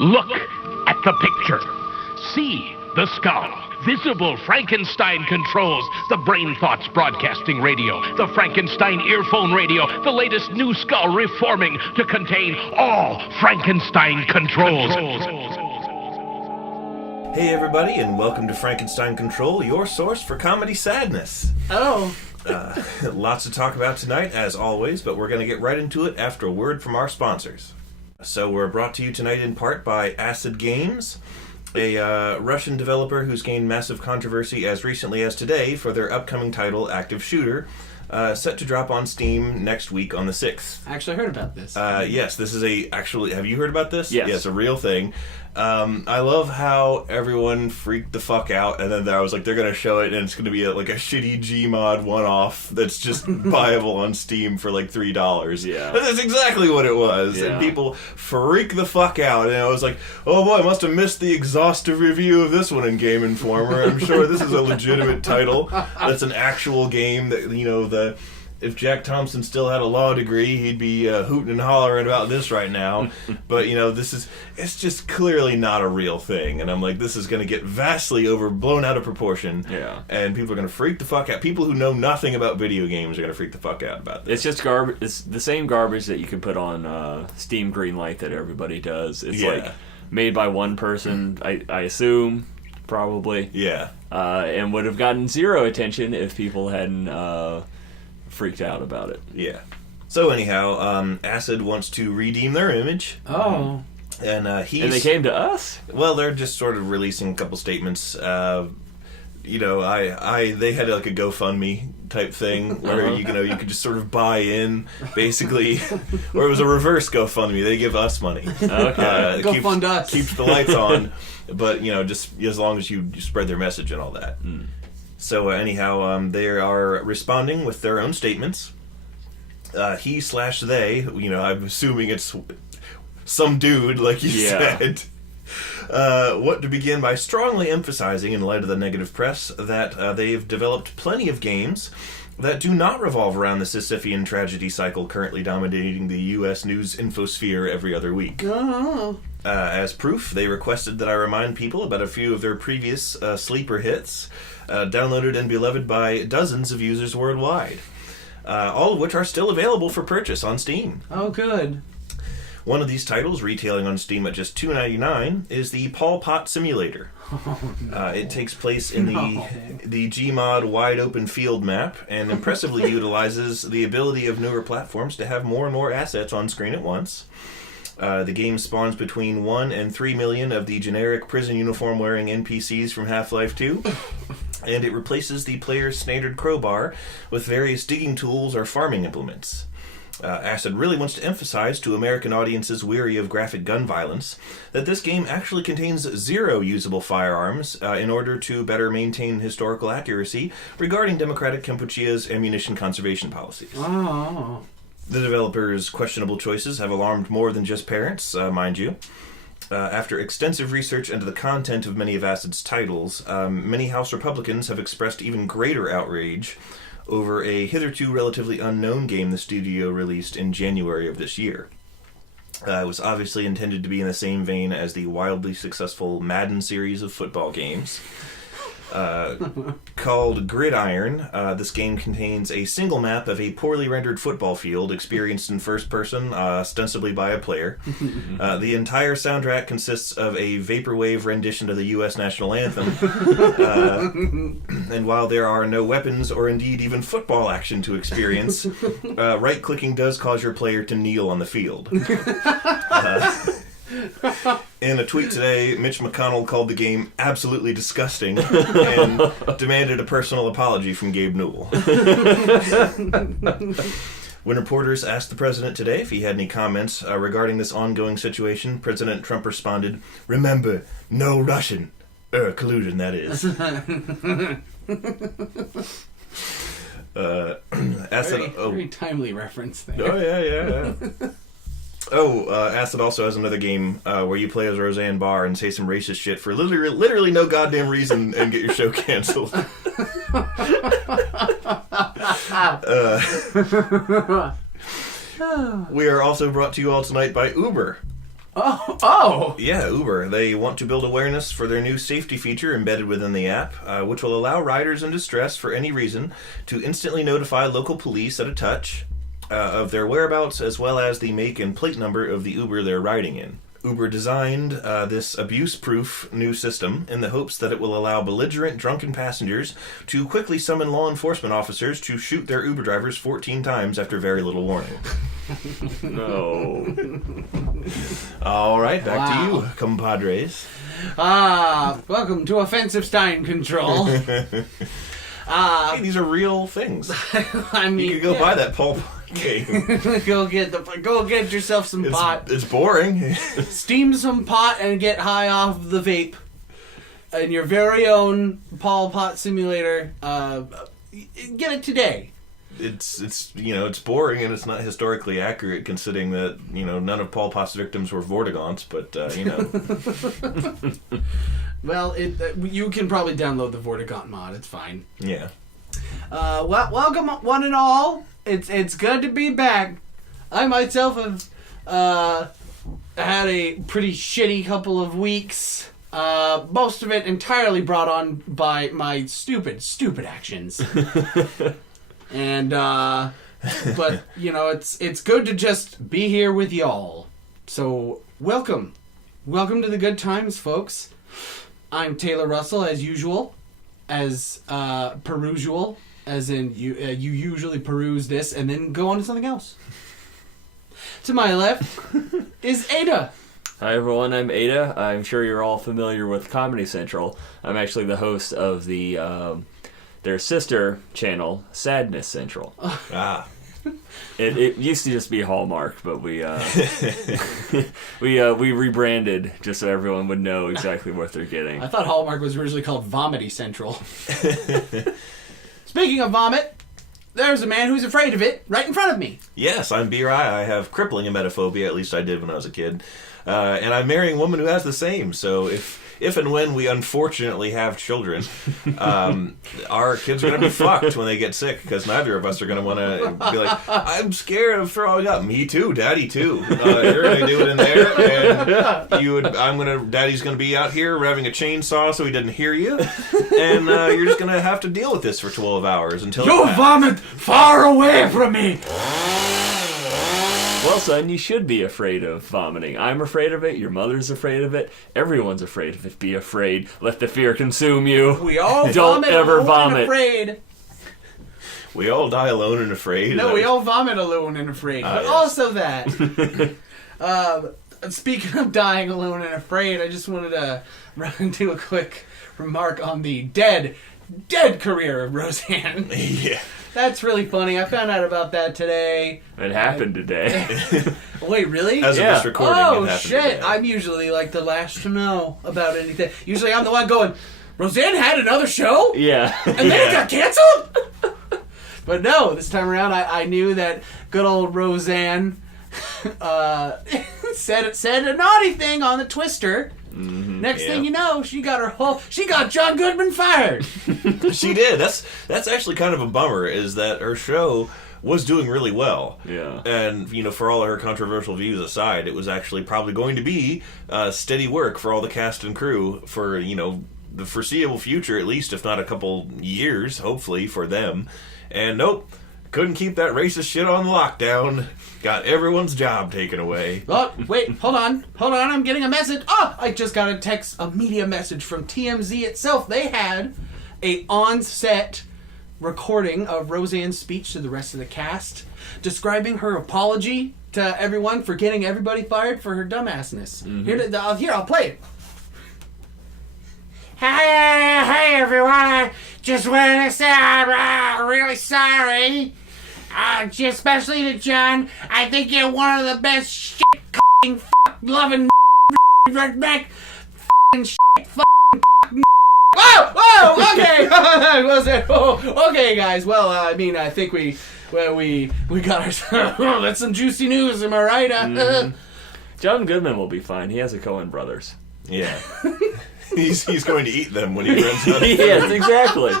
Look at the picture. See the skull. Visible Frankenstein controls. The Brain Thoughts broadcasting radio. The Frankenstein earphone radio. The latest new skull reforming to contain all Frankenstein controls. Hey everybody, and welcome to Frankenstein Control, your source for comedy sadness. Oh. Lots to talk about tonight, as always, but we're going to get right into it after a word from our sponsors. So we're brought to you tonight in part by Acid Games, a Russian developer who's gained massive controversy as recently as today for their upcoming title, Active Shooter, set to drop on Steam next week on the 6th. I actually heard about this. Yes, this is have you heard about this? Yes. Yeah, it's a real thing. I love how everyone freaked the fuck out, and then I was like, they're gonna show it, and it's gonna be a shitty Gmod one-off that's just buyable on Steam for like $3. Yeah. And that's exactly what it was. Yeah. And people freak the fuck out, and I was like, oh boy, I must have missed the exhaustive review of this one in Game Informer. I'm sure this is a legitimate title. That's an actual game that, if Jack Thompson still had a law degree, he'd be hooting and hollering about this right now. But, it's just clearly not a real thing. And I'm like, this is going to get vastly blown out of proportion. Yeah. And people are going to freak the fuck out. People who know nothing about video games are going to freak the fuck out about this. It's just garbage. It's the same garbage that you can put on Steam Greenlight that everybody does. It's like made by one person, I assume, probably. Yeah. And would have gotten zero attention if people hadn't freaked out about it. Yeah. So anyhow, Acid wants to redeem their image. Oh. And And they came to us? Well, they're just sort of releasing a couple statements. They had like a GoFundMe type thing where you could just sort of buy in, basically, or it was a reverse GoFundMe. They give us money. Okay. Go fund us. Keeps the lights on, but just as long as you spread their message and all that. Mm. So anyhow, they are responding with their own statements. He/they, I'm assuming it's some dude, like you said. Want to begin by strongly emphasizing, in light of the negative press, that they've developed plenty of games that do not revolve around the Sisyphean tragedy cycle currently dominating the U.S. news infosphere every other week. Oh. As proof, they requested that I remind people about a few of their previous sleeper hits, downloaded and beloved by dozens of users worldwide, all of which are still available for purchase on Steam. Oh, good. One of these titles, retailing on Steam at just $2.99, is the Pol Pot Simulator. It takes place in the Gmod wide open field map and impressively utilizes the ability of newer platforms to have more and more assets on screen at once. The game spawns between 1 and 3 million of the generic prison uniform-wearing NPCs from Half-Life 2, and it replaces the player's standard crowbar with various digging tools or farming implements. Acid really wants to emphasize to American audiences weary of graphic gun violence that this game actually contains 0 usable firearms in order to better maintain historical accuracy regarding Democratic Kampuchea's ammunition conservation policies. Oh. The developers' questionable choices have alarmed more than just parents, mind you. After extensive research into the content of many of Acid's titles, many House Republicans have expressed even greater outrage over a hitherto relatively unknown game the studio released in January of this year. It was obviously intended to be in the same vein as the wildly successful Madden series of football games. Called Gridiron, this game contains a single map of a poorly rendered football field experienced in first person, ostensibly by a player. The entire soundtrack consists of a vaporwave rendition of the U.S. national anthem. And while there are no weapons or indeed even football action to experience, right-clicking does cause your player to kneel on the field. In a tweet today, Mitch McConnell called the game absolutely disgusting and demanded a personal apology from Gabe Newell. When reporters asked the president today if he had any comments regarding this ongoing situation, President Trump responded, "Remember, no Russian. Collusion, that is." Very timely reference there. Oh, yeah. Acid also has another game where you play as Roseanne Barr and say some racist shit for literally no goddamn reason and get your show canceled. We are also brought to you all tonight by Uber. Oh! Yeah, Uber. They want to build awareness for their new safety feature embedded within the app, which will allow riders in distress for any reason to instantly notify local police at a touch of their whereabouts, as well as the make and plate number of the Uber they're riding in. Uber designed this abuse-proof new system in the hopes that it will allow belligerent, drunken passengers to quickly summon law enforcement officers to shoot their Uber drivers 14 times after very little warning. No. All right, back to you, compadres. Welcome to Offensive Stein Control. Hey, these are real things. I mean, You could go buy that Paul game. go get yourself some pot. It's boring. Steam some pot and get high off the vape. And your very own Paul Pot Simulator. Get it today. It's boring and it's not historically accurate, considering that none of Pol Pot's victims were Vortigaunts, but Well, you can probably download the Vortigaunt mod. It's fine. Yeah. Welcome one and all. It's good to be back. I myself have had a pretty shitty couple of weeks. Most of it entirely brought on by my stupid actions. And but it's good to just be here with y'all. So welcome to the good times, folks. I'm Taylor Russell, as usual, as perusual, as in you usually peruse this and then go on to something else. To my left is Ada. Hi everyone, I'm Ada. I'm sure you're all familiar with Comedy Central. I'm actually the host of their sister channel, Sadness Central. It used to just be Hallmark, but we rebranded just so everyone would know exactly what they're getting. I thought Hallmark was originally called Vomity Central. Speaking of vomit, there's a man who's afraid of it right in front of me. Yes, I'm B.R.I. I have crippling emetophobia, at least I did when I was a kid. And I'm marrying a woman who has the same, so if and when we unfortunately have children, our kids are going to be fucked when they get sick, because neither of us are going to want to be like, I'm scared of throwing up. Me too, Daddy too. You're going to do it in there, and Daddy's going to be out here having a chainsaw so he didn't hear you, and you're just going to have to deal with this for 12 hours until You vomit far away from me! Well, son, you should be afraid of vomiting. I'm afraid of it. Your mother's afraid of it. Everyone's afraid of it. Be afraid. Let the fear consume you. We all don't vomit ever alone vomit. And afraid. We all die alone and afraid. No, we all vomit alone and afraid. But yes. also that. Speaking of dying alone and afraid, I just wanted to do a quick remark on the dead career of Roseanne. Yeah. That's really funny. I found out about that today. It happened today. Wait, really? As of this recording, it oh, happened shit. today. I'm usually like the last to know about anything. Usually I'm the one going, Roseanne had another show? Yeah. And then it got canceled? But no, this time around I knew that good old Roseanne said a naughty thing on the Twister. Mm-hmm, Next thing you know, she got John Goodman fired. She did. That's actually kind of a bummer, is that her show was doing really well. Yeah. And, for all of her controversial views aside, it was actually probably going to be steady work for all the cast and crew for, the foreseeable future, at least, if not a couple years, hopefully, for them. And nope, couldn't keep that racist shit on lockdown. Got everyone's job taken away. Oh, wait, hold on, I'm getting a message. Oh, I just got a media message from TMZ itself. They had a on-set recording of Roseanne's speech to the rest of the cast, describing her apology to everyone for getting everybody fired for her dumbassness. Mm-hmm. Here, I'll play it. Hey, everyone, I just wanted to say I'm really sorry. Especially to John. I think you're one of the best shit loving redneck shit Whoa, okay. Okay, guys. Well, I think we got ourselves. That's some juicy news, am I right? Mm-hmm. John Goodman will be fine. He has a Coen Brothers. Yeah. He's going to eat them when he runs out of food. Yes, exactly.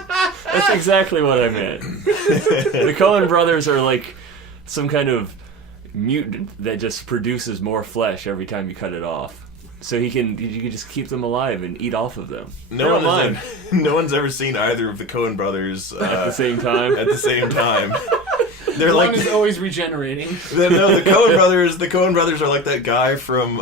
That's exactly what I meant. The Coen Brothers are like some kind of mutant that just produces more flesh every time you cut it off. So you can just keep them alive and eat off of them. No one's ever seen either of the Coen brothers at the same time. At the same time, they're One like is always regenerating. the Coen brothers. The Coen brothers are like that guy from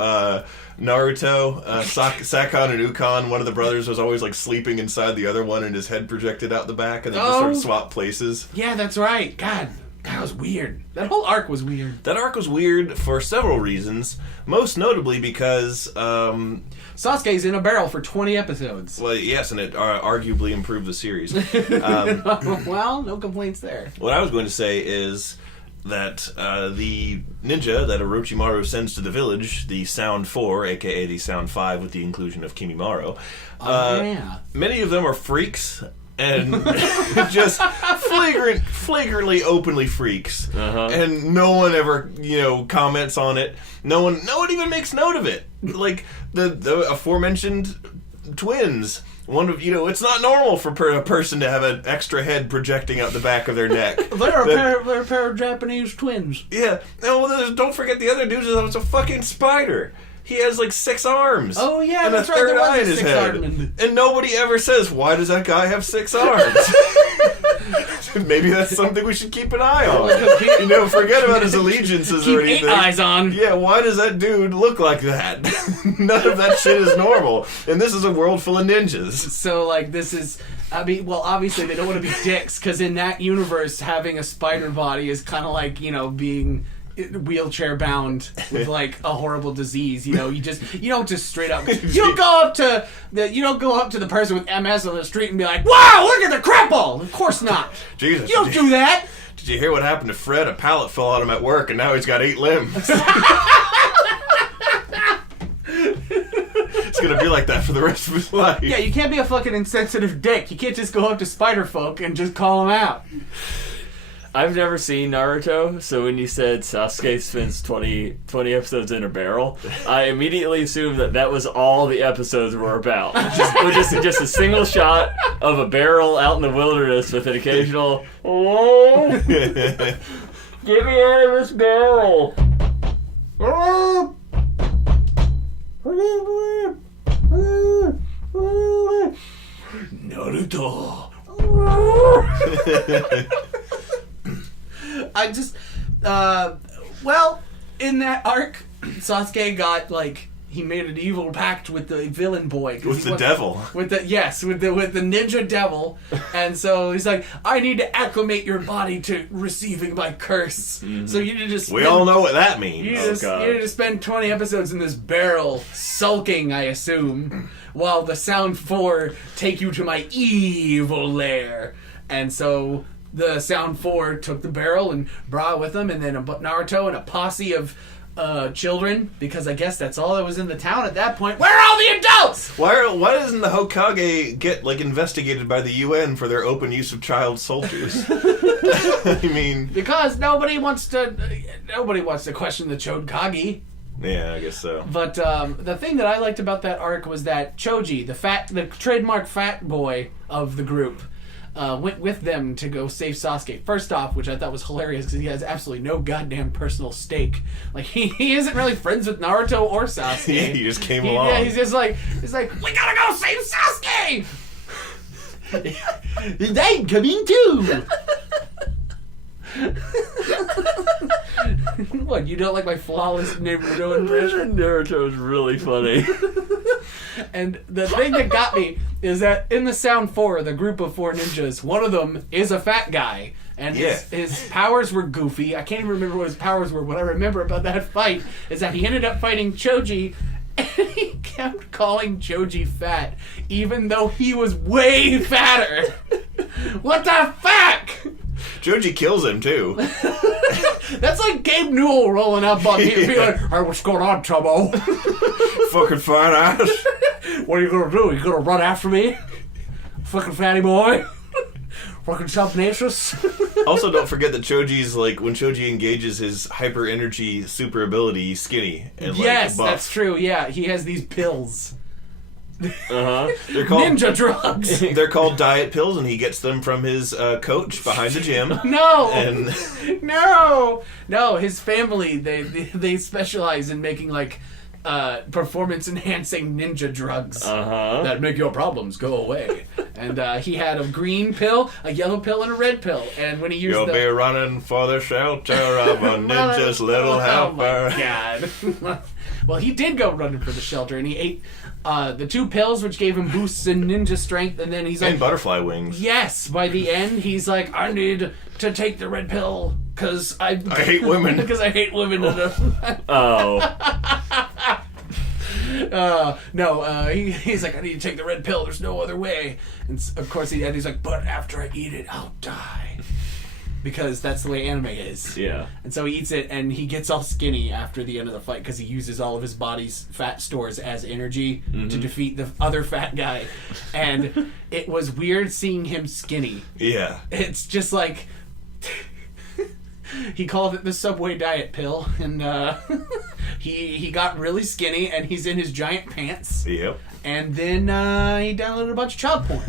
Naruto, Sakon and Ukon. One of the brothers was always like sleeping inside the other one, and his head projected out the back, and they just sort of swap places. Yeah, that's right. God. That was weird. That whole arc was weird. That arc was weird for several reasons. Most notably because... Sasuke's in a barrel for 20 episodes. Well, yes, and it arguably improved the series. Well, no complaints there. What I was going to say is that the ninja that Orochimaru sends to the village, the Sound 4, a.k.a. the Sound 5 with the inclusion of Kimimaro, many of them are freaks... and just flagrantly openly freaks, and no one ever comments on it. No one even makes note of it. Like the aforementioned twins. One of it's not normal for a person to have an extra head projecting out the back of their neck. They're a pair of Japanese twins. Yeah. Well, don't forget the other dude is a fucking spider. He has like 6 arms. Oh yeah, and that's a third right. eye in his head. And nobody ever says, "Why does that guy have 6 arms?" Maybe that's something we should keep an eye on. Forget about his allegiances or anything. Keep 8 eyes on. Yeah, why does that dude look like that? None of that shit is normal. And this is a world full of ninjas. So like this is. I mean, well, obviously they don't want to be dicks because in that universe, having a spider body is kind of like being wheelchair bound with like a horrible disease. You don't just straight up you don't go up to the person with MS on the street and be like, wow, look at the cripple. Of course not. Jesus, you don't do that. Did you hear what happened to Fred? A pallet fell on him at work and now he's got 8 limbs. It's gonna be like that for the rest of his life. Yeah, you can't be a fucking insensitive dick. You can't just go up to spider folk and just call them out. I've never seen Naruto, so when you said Sasuke spends 20 episodes in a barrel, I immediately assumed that was all the episodes were about. Just a single shot of a barrel out in the wilderness with an occasional, "Oh, get me out of this barrel!" Naruto. I just, in that arc, Sasuke got he made an evil pact with the villain boy. With the devil. With the ninja devil, and so he's like, I need to acclimate your body to receiving my curse. Mm-hmm. So you need to. We all know what that means. You need to spend 20 episodes in this barrel, sulking, I assume, while the Sound 4 take you to my evil lair, and so. The Sound 4 took the barrel and brought it with them, and then Naruto and a posse of children, because I guess that's all that was in the town at that point. Where are all the adults? Why doesn't the Hokage get investigated by the UN for their open use of child soldiers? I mean, because nobody wants to question the Chodkage. Yeah, I guess so. But the thing that I liked about that arc was that Choji, the trademark fat boy of the group, went with them to go save Sasuke. First off, which I thought was hilarious because he has absolutely no goddamn personal stake. Like he isn't really friends with Naruto or Sasuke. He just came along. Yeah, he's like, we gotta go save Sasuke. I'm coming too. What, you don't like my flawless Naruto impression? Naruto is really funny. And the thing that got me is that in the Sound 4, the group of 4 ninjas, one of them is a fat guy. And his powers were goofy. I can't even remember what his powers were. What I remember about that fight is that he ended up fighting Choji, and he kept calling Choji fat, even though he was way fatter. What the fuck? Choji kills him, too. That's like Gabe Newell rolling up on me and being like, hey, what's going on, Tubbo? Fucking fine ass. What are you gonna do? You gonna run after me? Fucking fatty boy? Fucking self-nacious? Also, don't forget that Choji's, when Choji engages his hyper-energy super ability, he's skinny. And, yes, buff. that's true, yeah. He has these pills. They're called ninja drugs. They're called diet pills, and he gets them from his coach behind the gym. No, And no. His family they specialize in making like performance enhancing ninja drugs that make your problems go away. And he had a green pill, a yellow pill, and a red pill. And when he used you'll be running for the shelter of a ninja's little helper. Oh my god. Well, he did go running for the shelter, and he ate the 2 pills, which gave him boosts in ninja strength, and then he's like... And butterfly wings. Yes, by the end, he's like, I need to take the red pill, because I hate women. Because I hate women. He's like, I need to take the red pill, there's no other way. And of course, he's like, but after I eat it, I'll die. Because that's the way anime is. Yeah. And so he eats it, and he gets all skinny after the end of the fight because he uses all of his body's fat stores as energy to defeat the other fat guy. And it was weird seeing him skinny. Yeah. It's just like... he called it the Subway diet pill, and he got really skinny, and he's in his giant pants. Yep. And then he downloaded a bunch of child porn.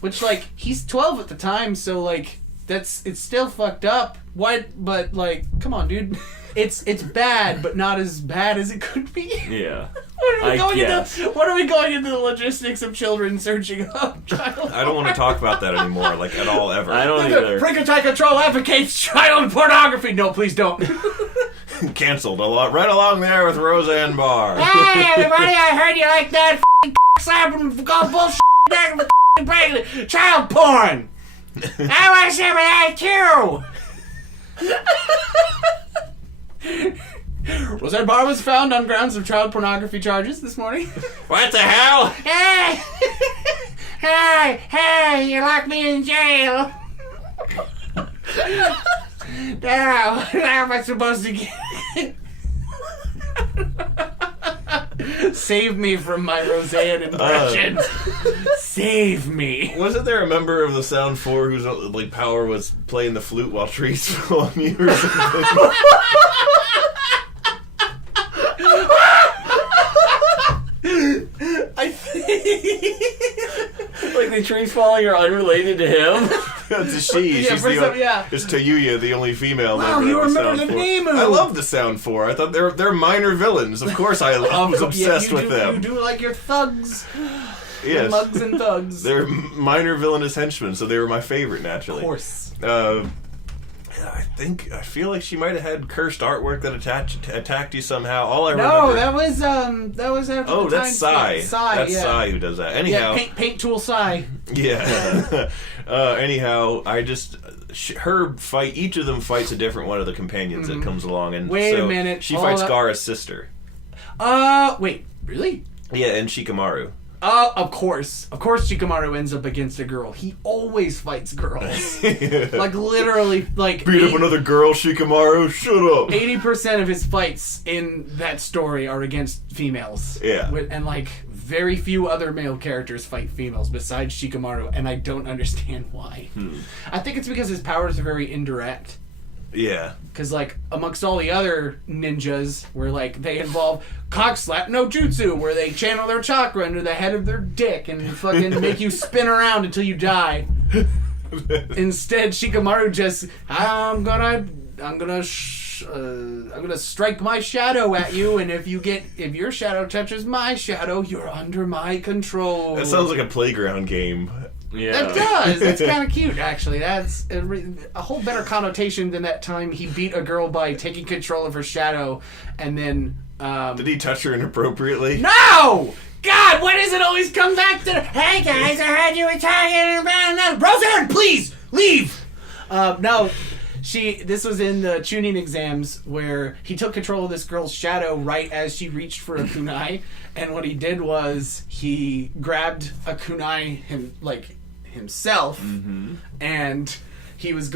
Which, like, he's 12 at the time, so, like... it's still fucked up. Why? But like, come on, dude. It's bad, but not as bad as it could be. Yeah. What are we going into the logistics of children searching up child? I don't want to talk about that anymore, like at all, ever. I don't either. Frankenstein Control advocates child pornography. No, please don't. Canceled right along there with Roseanne Barr. Hey, everybody! I heard you like that slapping bullshit child porn. I want to see my IQ! Roseanne Barr was found on grounds of child pornography charges this morning. What the hell? Hey! Hey, you locked me in jail! Now, how am I supposed to get... Save me from my Roseanne impressions. Save me. Wasn't there a member of the Sound 4 whose like power was playing the flute while trees fell on you or something? I think... Like the trees falling are unrelated to him? It's she. Yeah, She's It's Tayuya, the only female wow, member you of the remember Sound the 4. name of I love the Sound 4. I thought they're minor villains. Of course I was obsessed with them. You do like your thugs. Yes. Your mugs and thugs. They're minor villainous henchmen, so they were my favorite, naturally. Of course. I feel like she might have had cursed artwork that attacked you somehow. All I No, remember... that was after Oh, the that's time. Sai. That's Sai who does that. Anyhow... Yeah, paint tool Sai. Yeah. Anyhow, I just... her fight... Each of them fights a different one of the companions that comes along. And Wait so a minute. She fights Gaara's sister. Wait. Really? Yeah, and Shikamaru. Of course. Of course Shikamaru ends up against a girl. He always fights girls. Like, literally, like... Beat up another girl, Shikamaru, shut up! 80% of his fights in that story are against females. Yeah. And, like, very few other male characters fight females besides Shikamaru, and I don't understand why. I think it's because his powers are very indirect. Yeah. Because, like, amongst all the other ninjas, where, like, they involve cock slap no jutsu, where they channel their chakra into the head of their dick and fucking make you spin around until you die. Instead, Shikamaru just, I'm gonna strike my shadow at you, and if your shadow touches my shadow, you're under my control. That sounds like a playground game. Yeah. It does. It's kind of cute, actually. That's a whole better connotation than that time he beat a girl by taking control of her shadow, and then... Did he touch her inappropriately? No! God, why does it always come back to... Hey, guys, I heard you were talking about... Roseanne, please! Leave! No, this was in the tuning exams where he took control of this girl's shadow right as she reached for a kunai, and what he did was he grabbed a kunai himself, and he was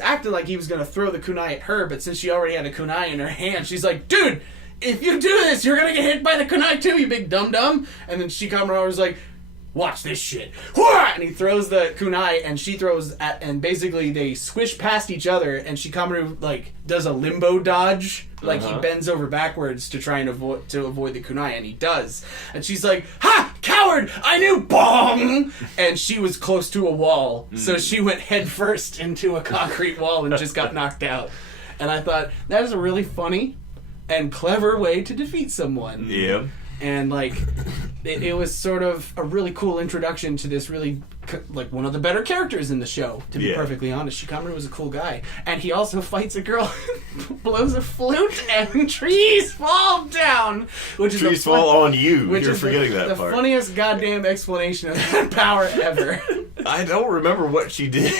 acting like he was going to throw the kunai at her, but since she already had a kunai in her hand, she's like, dude, if you do this, you're going to get hit by the kunai too, you big dum-dum. And then Shikamaru was like, watch this shit. And he throws the kunai, and she throws at, and basically they squish past each other, and Shikamaru, like, does a limbo dodge. Like, he bends over backwards to try and avoid the kunai, and he does. And she's like, ha! Coward! I knew! Bong! And she was close to a wall, so she went head first into a concrete wall and just got knocked out. And I thought, that is a really funny and clever way to defeat someone. Yeah. And, like, it was sort of a really cool introduction to this really, like, one of the better characters in the show, to be perfectly honest. Shikamaru was a cool guy. And he also fights a girl, blows a flute, and trees fall down. Trees fall on you. You're forgetting that part. The funniest goddamn explanation of that power ever. I don't remember what she did,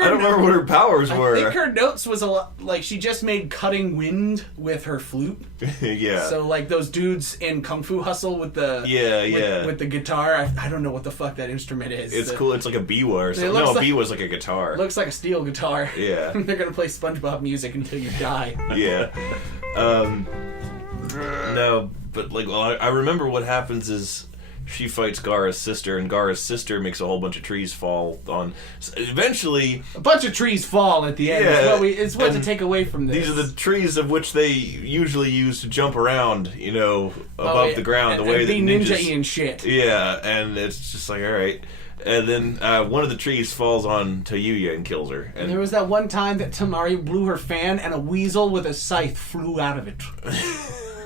I don't remember what her powers were. I think her notes was a lot, like, she just made cutting wind with her flute. Yeah. So, like, those dudes in Kung Fu Hustle with the with the guitar. I don't know what the fuck that instrument is. It's cool. It's like a biwa or something. No, a biwa's like a guitar. Looks like a steel guitar. Yeah. They're gonna play SpongeBob music until you die. Yeah. No, but, like, well, I remember what happens is she fights Gaara's sister, and Gaara's sister makes a whole bunch of trees fall on. So eventually, a bunch of trees fall at the end. Yeah, it's what to take away from this. These are the trees of which they usually use to jump around, you know, above the ground. The way that ninja and shit. Yeah, and it's just like, all right. And then one of the trees falls on Tayuya and kills her. And there was that one time that Tamari blew her fan, and a weasel with a scythe flew out of it.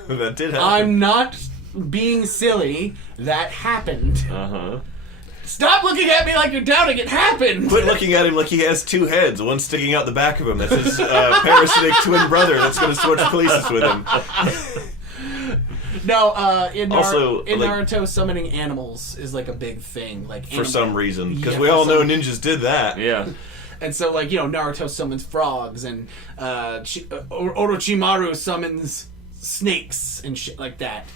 That did happen. I'm not being silly. That happened. Stop looking at me like you're doubting it happened. Quit looking at him like he has two heads, one sticking out the back of him. That's his parasitic twin brother that's going to switch places with him. No, in also, Naruto, summoning animals is like a big thing. Like for some reason, because we all know ninjas did that. Yeah. And so, like, you know, Naruto summons frogs, and Orochimaru summons snakes and shit like that.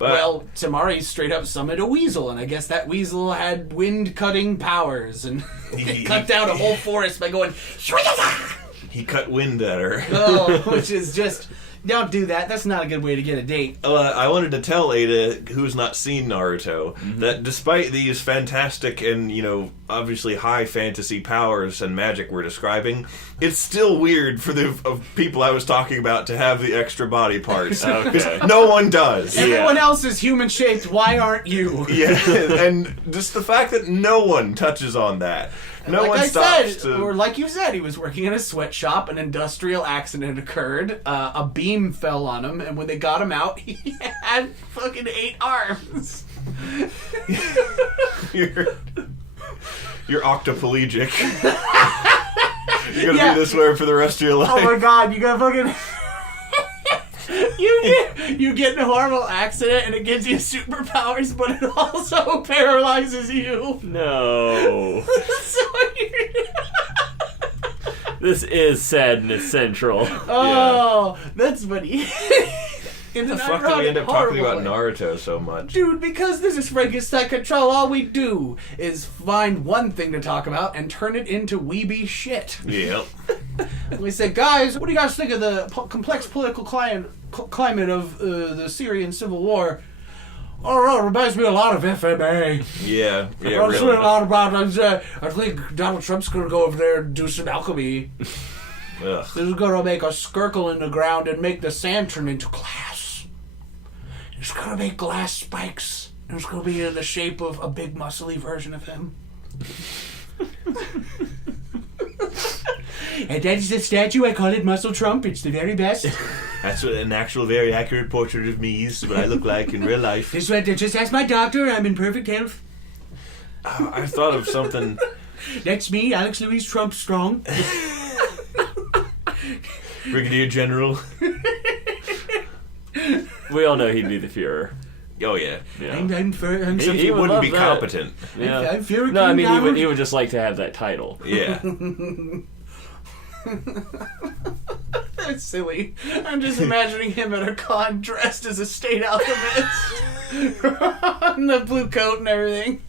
Well, Tamari straight up summoned a weasel, and I guess that weasel had wind-cutting powers, and he cut down a whole forest by going... He cut wind at her. Oh, which is just... Don't do that. That's not a good way to get a date. I wanted to tell Ada, who's not seen Naruto, that despite these fantastic and, you know, obviously high fantasy powers and magic we're describing, it's still weird for the people I was talking about to have the extra body parts. Okay. No one does. Everyone else is human-shaped. Why aren't you? Yeah, and just the fact that no one touches on that. No one stops or like you said, he was working in a sweatshop. An industrial accident occurred. A beam fell on him, and when they got him out, he had fucking 8 arms. You're octoplegic. You're gonna be this way for the rest of your life. Oh my god, you got fucking... You get in a horrible accident and it gives you superpowers, but it also paralyzes you. No. So This is Sadness Central. Oh, that's funny. What the fuck do we end up talking about Naruto so much? Dude, because this is Frankenstein Control, all we do is find one thing to talk about and turn it into weeby shit. Yep. We say, guys, what do you guys think of the complex political climate of the Syrian Civil War? Oh, it reminds me a lot of FMA. Yeah, It reminds me a lot about, I think Donald Trump's going to go over there and do some alchemy. Ugh. This is going to make a skirkle in the ground and make the sand turn into glass. It's going to make glass spikes. And it's going to be in the shape of a big muscly version of him. And that is the statue. I call it Muscle Trump. It's the very best. That's what an actual, very accurate portrait of me is what I look like in real life. This one, just ask my doctor. I'm in perfect health. I thought of something. That's me, Alex Louise Trump Strong. Brigadier General. We all know he'd be the Führer. Oh, yeah. Yeah. Except he would wouldn't love be that. competent. Yeah. I'm Führer No, I mean, King he would just like to have that title. Yeah. That's silly. I'm just imagining him at a con dressed as a state alchemist. In the blue coat and everything.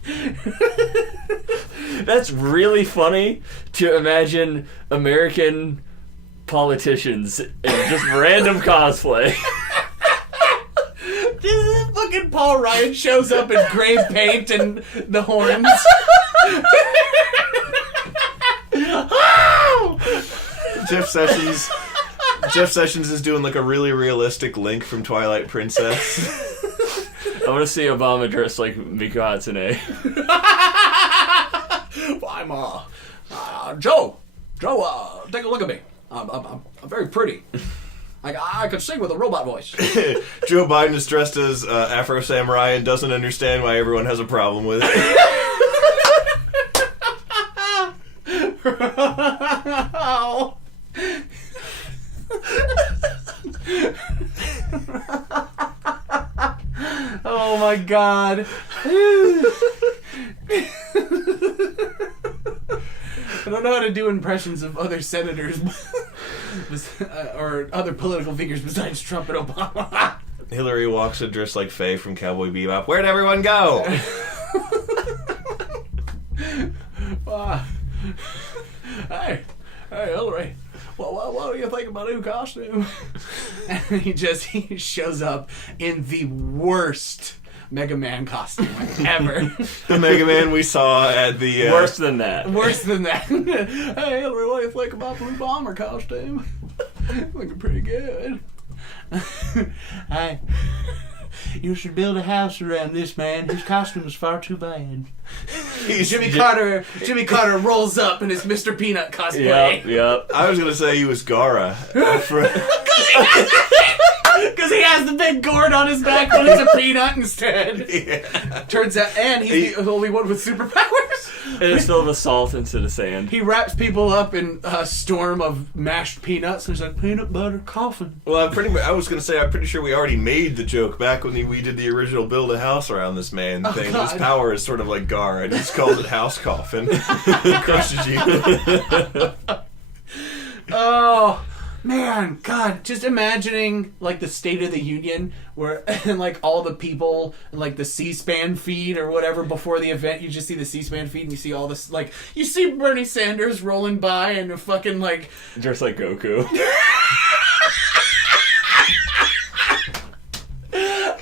That's really funny to imagine American politicians in just random cosplay. This is fucking Fucking Paul Ryan shows up in gray paint and the horns. Jeff Sessions is doing like a really realistic Link from Twilight Princess. I want to see Obama dressed like Miko Hatsune. I'm Joe. Joe, take a look at me. I'm very pretty. I could sing with a robot voice. Joe Biden is dressed as Afro Samurai and doesn't understand why everyone has a problem with it. Oh. Oh my God. I don't know how to do impressions of other senators or other political figures besides Trump and Obama. Hillary walks in dressed like Faye from Cowboy Bebop. Where'd everyone go? Hey, Hillary. What do you think of my new costume? And he shows up in the worst Mega Man costume ever. The Mega Man we saw at the... Worse than that. Worse than that. Hey, Hillary, what do you think about Blue Bomber costume? Looking pretty good. Hey, you should build a house around this man. His costume is far too bad. Jimmy Carter rolls up in his Mr. Peanut cosplay. Yep. I was going to say he was Gara. Because he has the big gourd on his back, but it's a peanut instead. Yeah. Turns out, and he's the only one with superpowers. And it's filled with salt instead of sand. He wraps people up in a storm of mashed peanuts. There's like peanut butter coffin. Well, I was going to say, I'm pretty sure we already made the joke back when we did the original build a house around this man thing. God. His power is sort of like Gara, and he just calls it house coffin. He crushes you. Oh, man, God, just imagining, like, the State of the Union, where, and, like, all the people, and, like, the C-SPAN feed or whatever before the event, you just see the C-SPAN feed, and you see all this, like, you see Bernie Sanders rolling by, and a fucking, like... Just like Goku.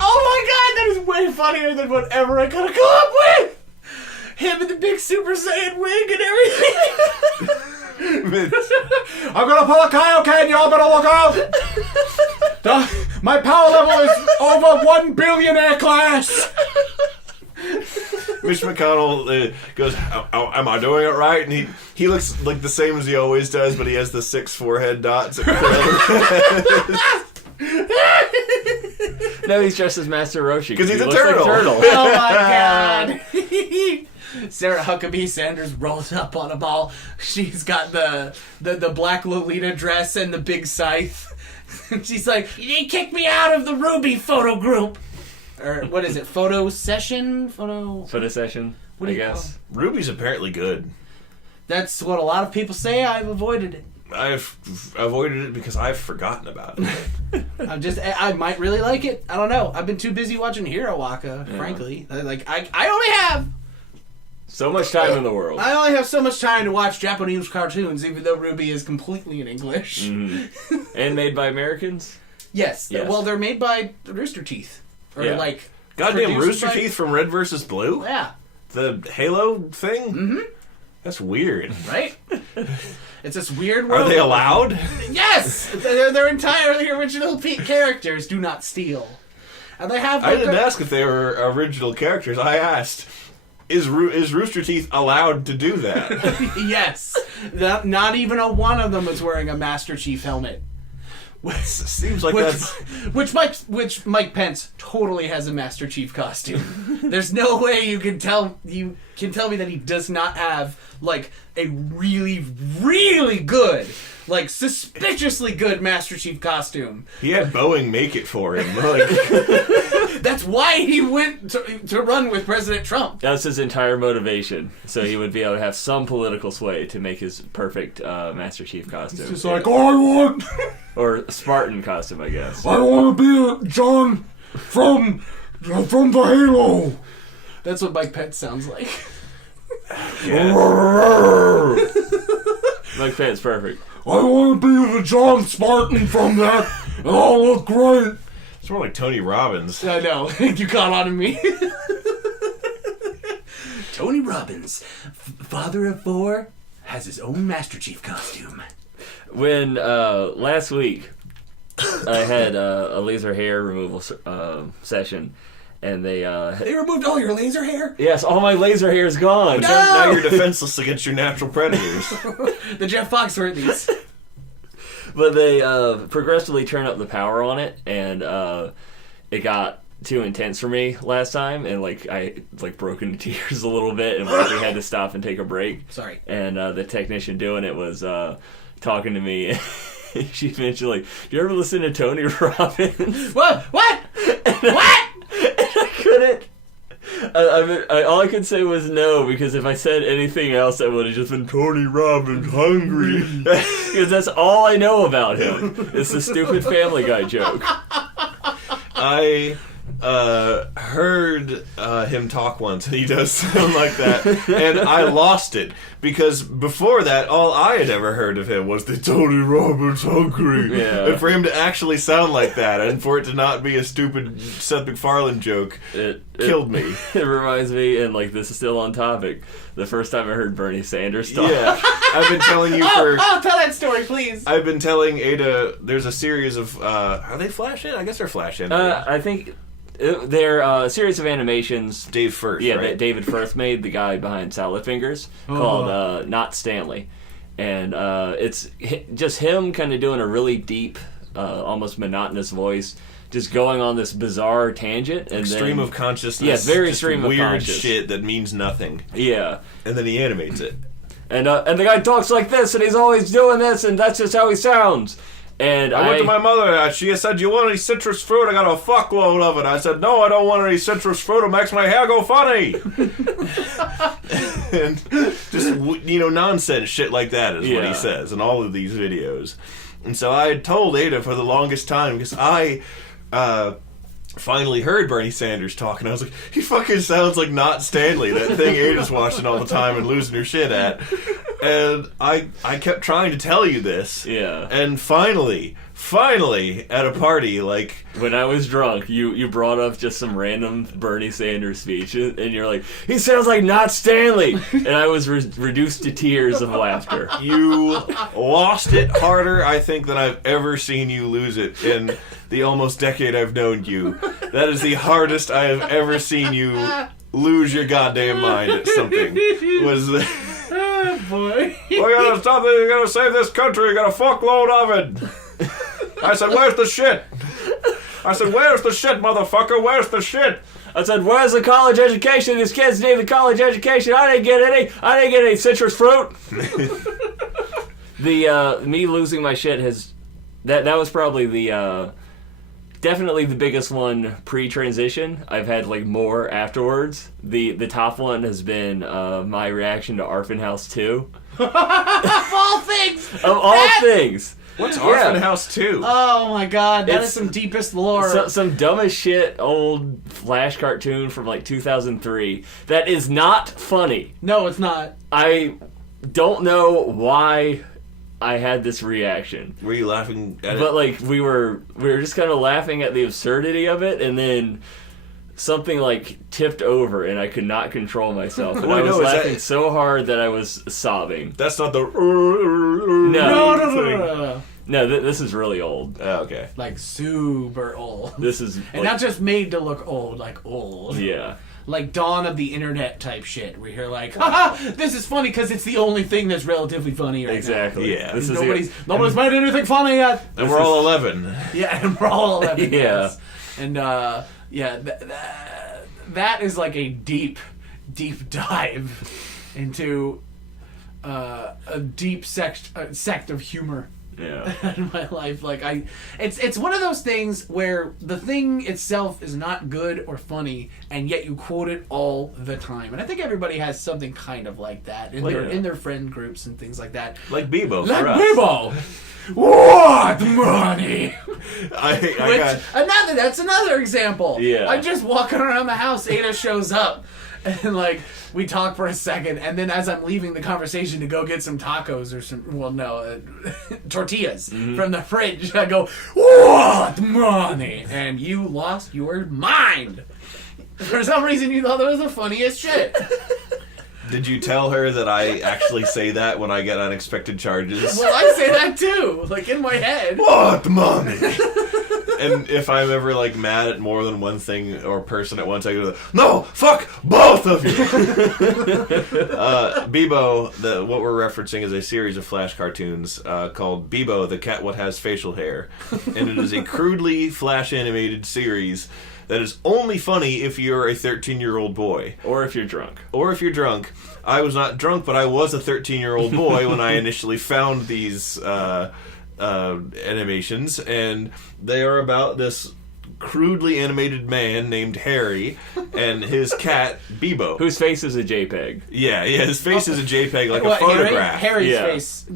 Oh my God, that is way funnier than whatever I could have come up with! Him in the big Super Saiyan wig and everything! I'm gonna pull a Kaioken, y'all better look out! My power level is over 1 billionaire class! Mitch McConnell goes, am I doing it right? And he looks like the same as he always does, but he has the 6 forehead dots. No, he's dressed as Master Roshi. Because he's a looks turtle. Like turtle. Oh my God! Sarah Huckabee Sanders rolls up on a ball. She's got the black Lolita dress and the big scythe. And she's like, "You kicked me out of the Ruby photo group." Or what is it? Photo session? Photo session, What do I you guess. Ruby's apparently good. That's what a lot of people say. I've avoided it. I've avoided it because I've forgotten about it. I might really like it. I don't know. I've been too busy watching Hero Waka, frankly. Like, I only have... So much time in the world. I only have so much time to watch Japanese cartoons, even though Ruby is completely in English. Mm-hmm. And made by Americans? Yes. Well, they're made by Rooster Teeth. Or, like... Goddamn Rooster Teeth from Red vs. Blue? Yeah. The Halo thing? Mm-hmm. That's weird. Right? It's this weird world. Are they allowed? Yes! They're entirely original characters. Do not steal. And they have... I didn't ask if they were original characters. I asked, is Rooster Teeth allowed to do that? Yes. Not even one of them is wearing a Master Chief helmet. Seems like that's... Which Mike Pence totally has a Master Chief costume. There's no way you can tell me that he does not have, like, a really, really good, like, suspiciously good Master Chief costume. He had Boeing make it for him. Like... That's why he went to run with President Trump. That's his entire motivation. So he would be able to have some political sway to make his perfect Master Chief costume. It's just like, I want... Or Spartan costume, I guess. I want to be John from the Halo. That's what Mike Pence sounds like. Mike Pence, perfect. I want to be the John Spartan from that, and I'll look great. It's more like Tony Robbins. I know. You caught on to me. Tony Robbins, father of 4, has his own Master Chief costume. When last week I had a laser hair removal session, and they removed all your laser hair? Yes, all my laser hair is gone. No! Now you're defenseless against your natural predators. The Jeff Foxworthies. But they progressively turned up the power on it, and it got too intense for me last time, and I broke into tears a little bit, and we had to stop and take a break. Sorry. And the technician doing it was talking to me. She mentioned, do you ever listen to Tony Robbins? What? What? What? And I couldn't. All I could say was no, because if I said anything else, I would have just been Tony Robbins hungry. Because that's all I know about him. It's the stupid Family Guy joke. I heard him talk once, and he does sound like that, and I lost it, because before that, all I had ever heard of him was the Tony Robbins hungry. Yeah. And for him to actually sound like that, and for it to not be a stupid Seth MacFarlane joke, killed me. It reminds me, and this is still on topic, the first time I heard Bernie Sanders talk. Yeah, I've been telling you for... Oh, tell that story, please. I've been telling Ada, there's a series of, are they Flash in? I guess they're Flash in. I think... They're a series of animations. Dave Firth, yeah, right? that David Firth made, the guy behind Salad Fingers, called Not Stanley. And it's just him kind of doing a really deep, almost monotonous voice, just going on this bizarre tangent. And Stream of consciousness. Yeah, very just stream of consciousness. Weird shit that means nothing. Yeah. And then he animates it. And the guy talks like this, and he's always doing this, and that's just how he sounds. And I went to my mother, she said, "You want any citrus fruit?" I got a fuckload of it. I said, "No, I don't want any citrus fruit. It makes my hair go funny." And just, nonsense shit like that is what he says in all of these videos. And so I had told Ada for the longest time, because I finally heard Bernie Sanders talk, and I was like, he fucking sounds like Not Stanley, that thing Ada's watching all the time and losing her shit at. And I kept trying to tell you this. Yeah. And finally, at a party, when I was drunk, you brought up just some random Bernie Sanders speech, and you're like, he sounds like Not Stanley! And I was reduced to tears of laughter. You lost it harder, I think, than I've ever seen you lose it in the almost decade I've known you. That is the hardest I have ever seen you lose your goddamn mind at something. Oh, boy. We gotta stop this, we gotta save this country, we got a fuckload of it. I said, "Where's the shit?" I said, "Where's the shit, motherfucker? Where's the shit?" I said, "Where's the college education? These kids need a college education. I didn't get any citrus fruit." Me losing my shit that was probably definitely the biggest one pre-transition. I've had more afterwards. The top one has been my reaction to Arfin House 2. Of all things! Of all things! What's Arfin House 2? Oh my god, that is It's some deepest lore. Some dumb as shit old Flash cartoon from 2003 that is not funny. No, it's not. I don't know why I had this reaction. Were you laughing at it? But we were just kind of laughing at the absurdity of it, and then something tipped over, and I could not control myself. And I was laughing so hard that I was sobbing. That's not the No. No, this is really old. Oh, okay. Super old. This is and not just made to look old, old. Yeah. Dawn of the internet type shit, where you're haha, this is funny because it's the only thing that's relatively funny right exactly. now. Yeah. This Nobody's made anything funny yet. And we're all 11. Yeah, and we're all 11. Yeah. Yes. And, that is a deep, deep dive into a deep sect of humor. Yeah. In my life, it's one of those things where the thing itself is not good or funny, and yet you quote it all the time. And I think everybody has something kind of like that in their friend groups and things like that. Like Bebo. Like for us. Bebo. What money? I That's another example. Yeah. I'm just walking around the house, Ada shows up, and like we talk for a second, and then as I'm leaving the conversation to go get some tacos or tortillas from the fridge, I go, what money? And you lost your mind. For some reason, you thought that was the funniest shit. Did you tell her that I actually say that when I get unexpected charges? Well, I say that too, like in my head. What money? And if I'm ever like mad at more than one thing or person at once, I go, no, fuck both of you. Bebo, what we're referencing is a series of Flash cartoons called Bebo, the cat what has facial hair, and it is a crudely Flash animated series that is only funny if you're a 13-year-old boy. Or if you're drunk. I was not drunk, but I was a 13-year-old boy when I initially found these animations, and they are about this crudely animated man named Harry and his cat Bebo, Whose face is a JPEG. yeah, his face is a JPEG, like a photograph. Harry's Yeah. face,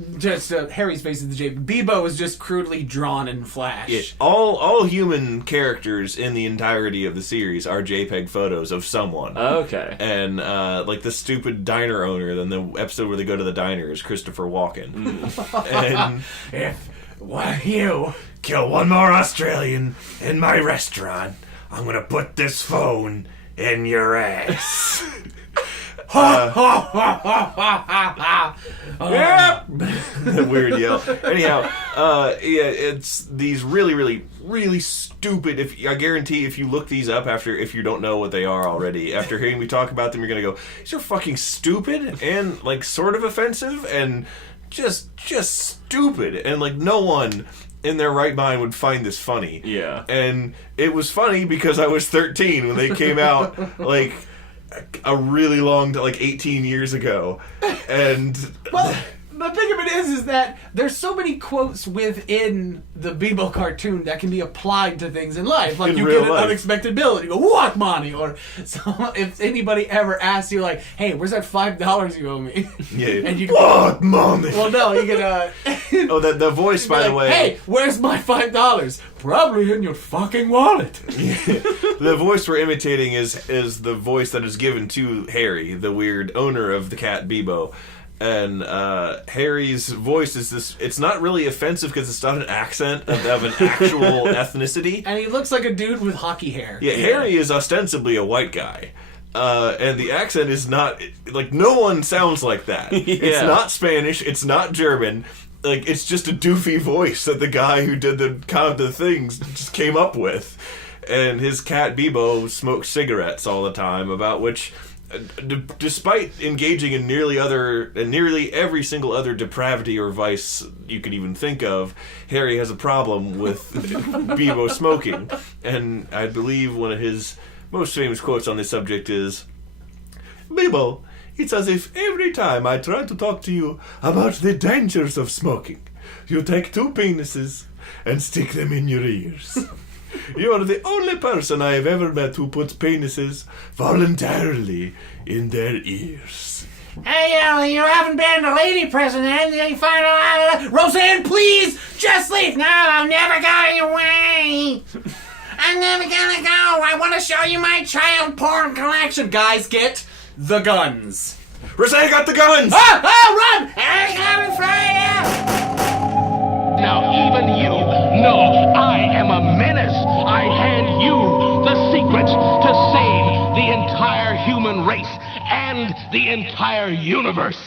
Harry's face is the JPEG. Bebo is just crudely drawn in Flash. Yeah, all human characters in the entirety of the series are JPEG photos of someone. Okay. And like the stupid diner owner, then the episode where they go to the diner is Christopher Walken. And If you kill one more Australian in my restaurant, I'm gonna put this phone in your ass. Weird yell. Anyhow, yeah, it's these really, really, really stupid. I guarantee if you look these up if you don't know what they are already, after hearing me talk about them, you're gonna go, these are fucking stupid and like sort of offensive and just stupid, and like no one in their right mind would find this funny. Yeah. And it was funny because I was 13 when they came out, like a really long, like 18 years ago. And Well, the thing of it is that there's so many quotes within the Bebo cartoon that can be applied to things in life. Like In you real get an life. unexpected bill and you go, what money? Or so if anybody ever asks you like, hey, where's that $5 you owe me? yeah, And you go, what money? well, no, you can, Oh, the voice, by the way. hey, where's my $5? Probably in your fucking wallet. The voice we're imitating is the voice that is given to Harry, the weird owner of the cat Bebo. And Harry's voice is this. It's not really offensive because it's not an accent of an actual ethnicity. And he looks like a dude with hockey hair. Yeah, Harry is ostensibly a white guy. And the accent is not, like, no one sounds like that. It's not Spanish, it's not German. Like, it's just a doofy voice that the guy who did the things just came up with. And his cat Bebo smokes cigarettes all the time, about which, despite engaging in nearly every single other depravity or vice you can even think of, Harry has a problem with Bebo smoking. And I believe one of his most famous quotes on this subject is, Bebo, it's as if every time I try to talk to you about the dangers of smoking, you take two penises and stick them in your ears. You are the only person I have ever met who puts penises voluntarily in their ears. Hey, you haven't been the lady president. You find out. Roseanne, please, just leave. No, I'm never going away. I'm never gonna go. I want to show you my child porn collection. Guys, get the guns. Roseanne got the guns! Run! I'm coming for you! Now even you know I am a menace. I hand you the secrets to save the entire human race and the entire universe.